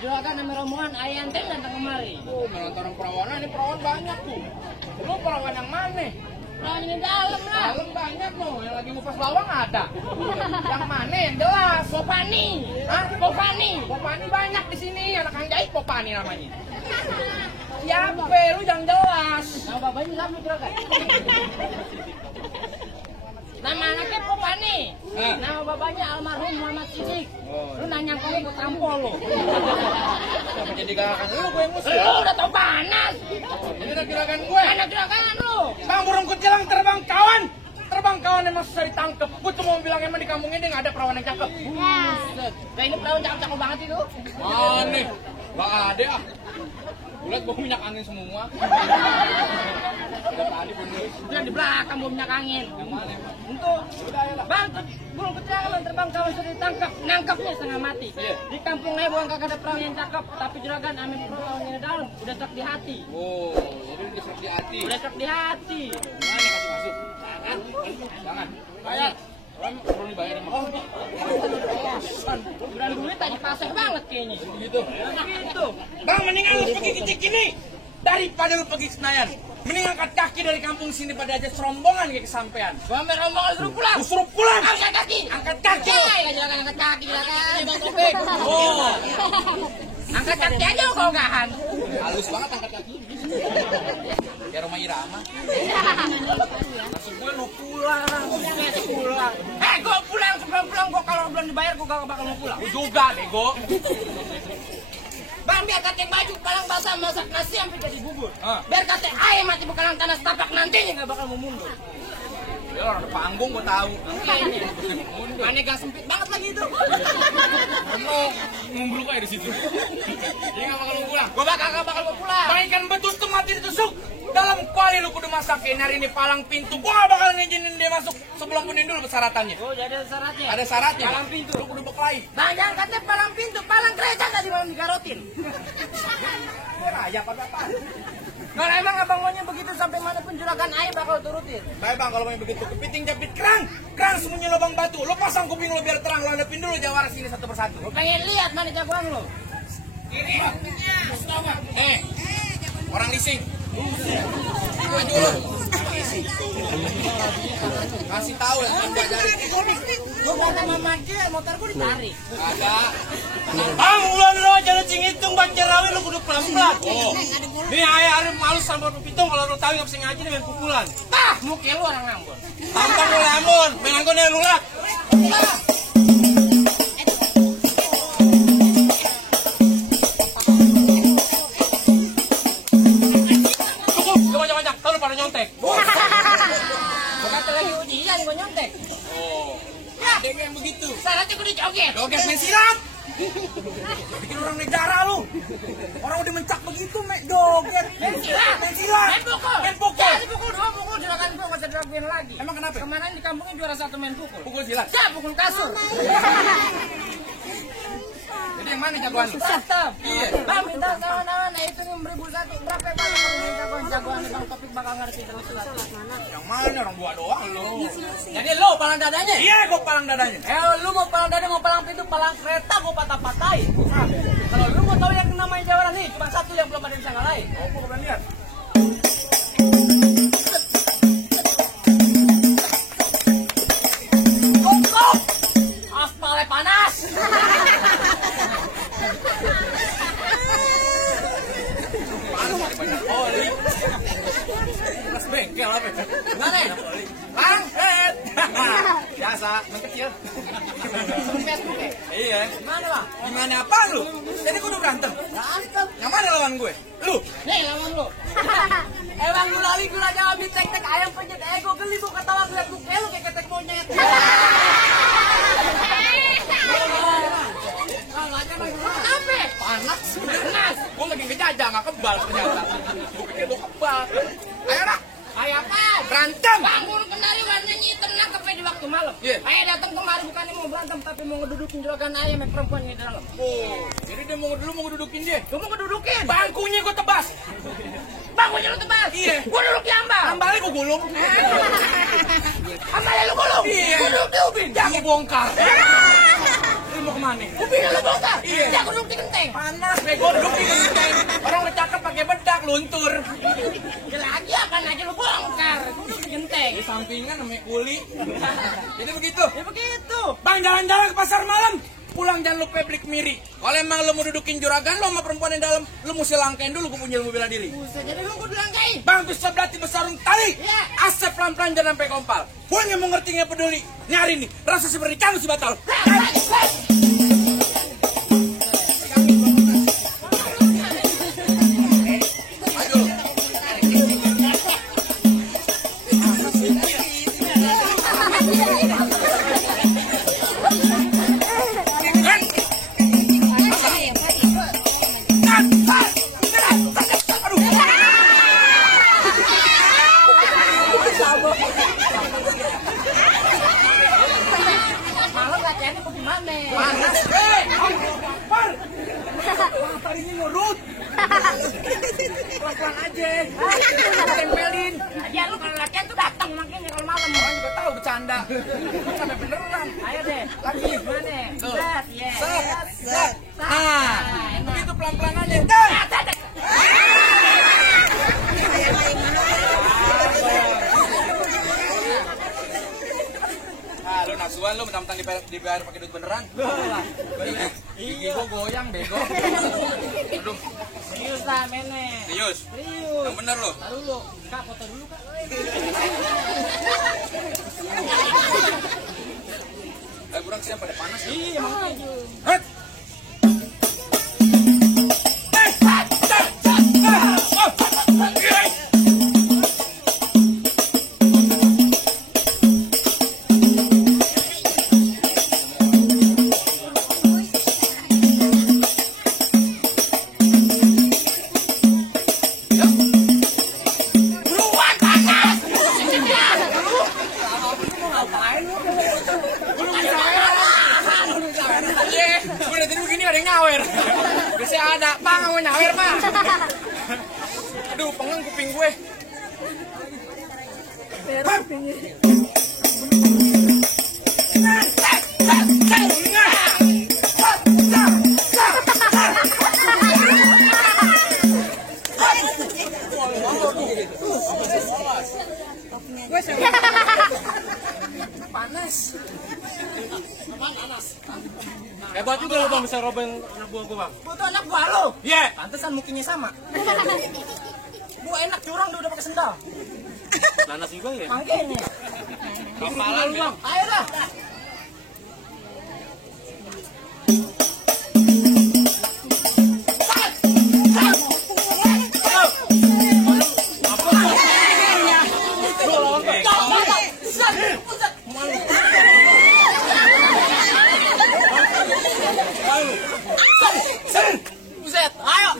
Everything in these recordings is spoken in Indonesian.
Juragan nama rombongan ayam teh datang kemari. Oh, menonton perawanan, ini perawan banyak tuh. Lu perawan yang mana? Perawan ini dalam lah. Dalam banyak loh, yang lagi ngupas lawang ada. Yang mana yang jelas? Popani. Hah? Popani. Popani banyak di sini, anak yang jahit Popani namanya. Siapa lu yang jelas? Nama bapaknya siapa juragan? Nama anaknya Popani. Nama bapaknya almarhum Muhammad Sidik. Lu nanya kamu gue tampol lu. Kenapa jadi gerakan lu gue yang musuh? Lu udah tau panas. Ini udah gerakan gue. Anak juragan lu. Bang burung kutilang terbang kawan. Terbang kawan emang susah ditangkep. Gue cuma mau bilang emang di kampung ini nggak ada perawan yang cakep. Buset. Kayak ini perawan cakep-cakep banget itu. Aneh. Gak ada ah. Bulat gue minyak angin semua. Udah di belakang bau minyak angin. Yang mana emang? Untuk bang, burung kutilang terbang kawan sudah ditangkap. Nangkapnya setengah mati. Iya. Di kampung saya bukan kagak ada perawan yang cakep. Tapi juragan amin perawan yang di dalam. Udah serak di hati. Oh, jadi udah serak di hati. Udah serak di hati. Mana kasih masuk? Jangan. Bayar. Orang perlu dibayar emang. Oh, Berani duit tadi paseh banget kayaknya. gitu. Gitu. Bang, mendingan lu pergi ke Cikini daripada lu pergi ke Senayan. Mending angkat kaki dari kampung sini pada aja serombongan kayak kesampean. Gua ambil rombongan suruh pulang. Lu suruh pulang. Angkat kaki. Angkat kaki. Jangan angkat kaki, silakan. Bang Topik. Oh, Angkat kaki aja lo kalau gahan. halus banget angkat kaki. Kayak Roma Irama. Maksud gue lu pulang. Pulang. Gua pulang sebelum pulang gua kalau belum dibayar gua gak bakal mau pulang. Lu juga, bego. Bang, biar kate baju palang basah masak nasi sampai jadi bubur. Biar kate ayam mati bukan tanah setapak nantinya gak bakal mau mundur. Ya orang ada panggung gua tahu. Aneh gak sempit banget lagi itu. Kamu ngumbruk aja di situ. Dia gak bakal mau pulang. Gua gak bakal mau pulang. Mainkan betul tuh mati ditusuk. Dalam kuali lu kudu masakin hari ini palang pintu. Gua gak bakal ngizinin dia masuk sebelum punin dulu persyaratannya. Oh, jadi ada syaratnya. Ada syaratnya. Palang pintu. Lu kudu beklai. Bang, jangan katanya palang pintu, palang gereja tadi malam digarotin. Raya pada apa? Kalau emang abang maunya begitu sampai mana pun juragan air bakal turutin. Baik bang, kalau mau begitu kepiting japit kerang sembunyi lubang batu. Lu pasang kuping lu biar terang, lu hadapin dulu jawara sini satu persatu. Gue pengen lihat mana jagoan lo. Ini, orang leasing. Maju lu. Kasih tahu ya, kan dari. Gue mau sama Magil, motor gue ditarik. Ada. Bang, ulang lu jangan hitung bang jerawi lu kudu pelan-pelan. Oh. Nih ayah Arif malus sama pitung kalau lu tahu nggak bisa ngaji nih main pukulan. Tah, muka lu orang ngambon. Tampang lu lamun, main angkon yang nulak. Cukup, jangan-jangan, tahu pada nyontek. Bukan lagi ujian, gue nyontek. Oh, Ya, ada yang begitu. syaratnya gue dijoget. Joget main silat. Bikin orang negara lu. Orang udah mencak begitu, mek joget. Main silat. Main silat. Main pukul. Main pukul. Ya, dipukul 2 pukul, juragan gue gak usah diraguin lagi. Emang kenapa? Kemarin di kampungnya juara 1 main pukul. Pukul silat. Ya, pukul kasur. Jadi yang mana jagoan lu? Tetap. Iya. Bang, minta kawan-kawan, nah itu nih 1.001. Berapa ya, Bang? Kalau ini jagoan Bang Topik bakal ngerti terus silat. Yang mana orang dua doang lu? Jadi lo palang dadanya? Iya, gua palang dadanya. Lu mau palang dada, mau palang pintu, palang kereta, gua patah-patahin. Kalau lu mau tahu yang namanya jawaran nih, cuma satu yang belum ada yang bisa ngalahin. Oh, gua belum lihat. Kok! Aspalnya panas! Panas daripada oli. Kelas bengkel apa? Gimana ya? Langket. Biasa, yang kecil. Facebook ya? Iya. Gimana Bang? Gimana apa lu? Jadi gua udah berantem. Berantem. Yang mana lawan gue? Lu. Nih lawan lu. Emang gulali gula Jawa tek-tek ayam penyet ego geli gua ketawa ngeliat lu kayak lu kayak ketek monyet. Kenapa? Panas. Panas. Gua lagi ngejajah nggak kebal ternyata. Gua pikir lu kebal. Ayo nak. Ayo apa? Berantem. Bangun kenari warnanya hitam nangkep di waktu malam. Iya. Ayah datang kemari bukannya mau berantem tapi mau ngedudukin juragan ayam yang perempuan di dalam. Oh, jadi dia mau ngedudukin dia. Gua mau ngedudukin. Bangkunya gua tebas. Bangunnya lu tebas. Iya. Gua duduk di ambal. Ambalnya gua gulung. Ambalnya lu gulung. Iya. Gua duduk di ubin. Ya gua bongkar. mau kemana? Kuping lu bongkar. Iya. Dia aku duduk di genteng. Panas, bego duduk di genteng. Orang udah cakep pakai bedak, luntur. Ya lagi apaan aja lu bongkar. Duduk di genteng. Di sampingan namanya kuli. Jadi begitu. Ya begitu. Bang, jalan-jalan ke pasar malam. Pulang jangan lupa beli kemiri. Kalau emang lo mau dudukin juragan lo sama perempuan yang dalam, lo mesti langkain dulu gue punya ilmu bela diri. Buset, jadi lu kudu langkain. Bang, bisa berarti besarung tali. Iya. Asap pelan-pelan jangan sampai kompal. Gue yang mau ngerti nggak peduli. Nyari nih, rasa seperti kamu si batal. Malam latihannya ke gimana? Panas, Par! Par ini ngurut. Pelan-pelan aja. Tempelin. Ya lu kalau latihan tuh datang makanya kalau malam. Orang juga tahu bercanda. Sampai beneran. Ayo deh. Lagi. Gimana? Tuh. Set, ya. Set. Nah, begitu pelan-pelan aja. Ah, lu nafsuan lu mentang-mentang dibayar pakai duit beneran. Gigi gua goyang bego. Aduh, Serius lah, mene. serius. Serius. Yang bener lu. Tahu dulu. Kak, foto dulu, Kak. Kurang siap pada panas. Iya, makanya. Hei! Udah tadi begini ada yang nyawer. Biasanya ada, Pak, mau nyawer, Pak. Aduh, pengen kuping gue. Panas. Hebat juga lo bang bisa robeng anak buah gue bang. Gua tuh anak gua lo. Iya. Pantesan mukanya sama. Gua enak curang udah pakai sendal. Nanas juga ya. Makanya. Kapalan bang. Ayo dah. Buset, ayo.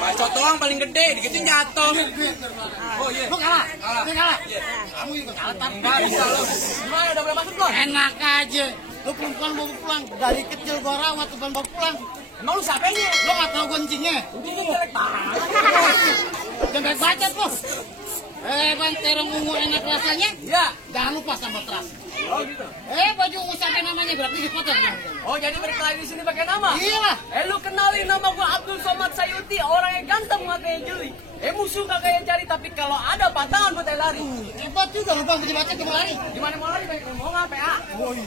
Bacot doang paling gede, digituin jatuh. Oh iya. Lu kalah. Kalah. Lu kalah. Iya. Kamu juga kalah. Enggak bisa lo. Gimana udah boleh masuk belum? Enak aja. Lu perempuan mau pulang. Dari kecil gua rawat tuh bawa pulang. Emang lu siapa ini? Lu nggak tahu goncingnya. Ini jelek banget. Jangan baik bacot lu. Bang, terong ungu enak rasanya. Iya. Jangan lupa sambal terasi. Oh gitu. Baju ungu sampai namanya berarti dipotong. Oh jadi berkelahi di sini pakai nama? Iya lah. Lu kenalin nama gua Abdul Somad Sayuti, orang yang ganteng makanya jeli. Musuh kagak yang cari, tapi kalau ada pantangan buat lari. Hebat juga lu bang, baca kembali. Gimana mau lari? Mau nggak PA? Oh iya.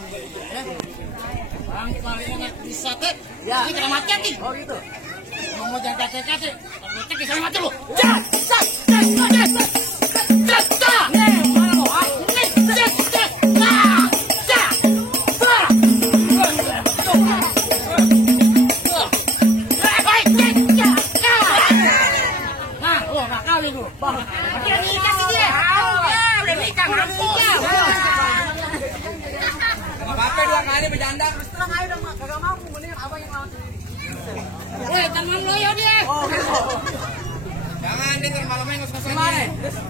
Bang, paling enak di sate. Ya. Ini kena mati lagi. Oh gitu. Mau jangan kate-kate. Kalau cek bisa mati lu. Nah, lu nakal nih lu. Udah nikah sih dia. Udah nikah mampu. Gak apa-apa 2 kali bercanda. Terus terang aja dong, kagak mampu. Mendingan abang yang lawan sendiri. Teman lo ya dia. Oh gitu. Jangan dia ntar malamnya nggak suka Gimana?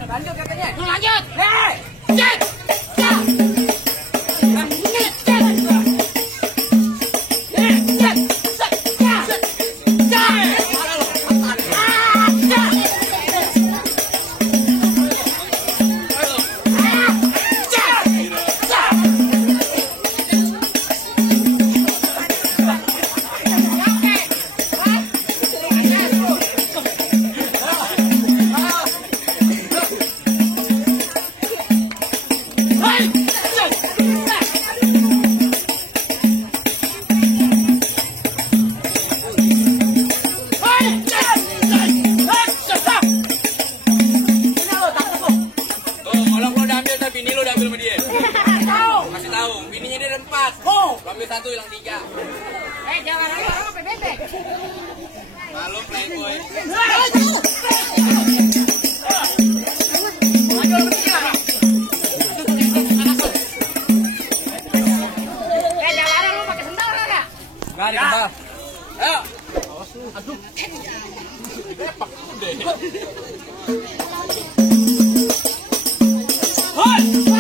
Lanjut katanya. Lu lanjut. Hei! Cek. 4. Oh. Ambil 1 hilang 3. Jangan apa bebek. Malu playboy. Jalan lu pakai sendal enggak? Enggak dikendal. Ayo. Hoi!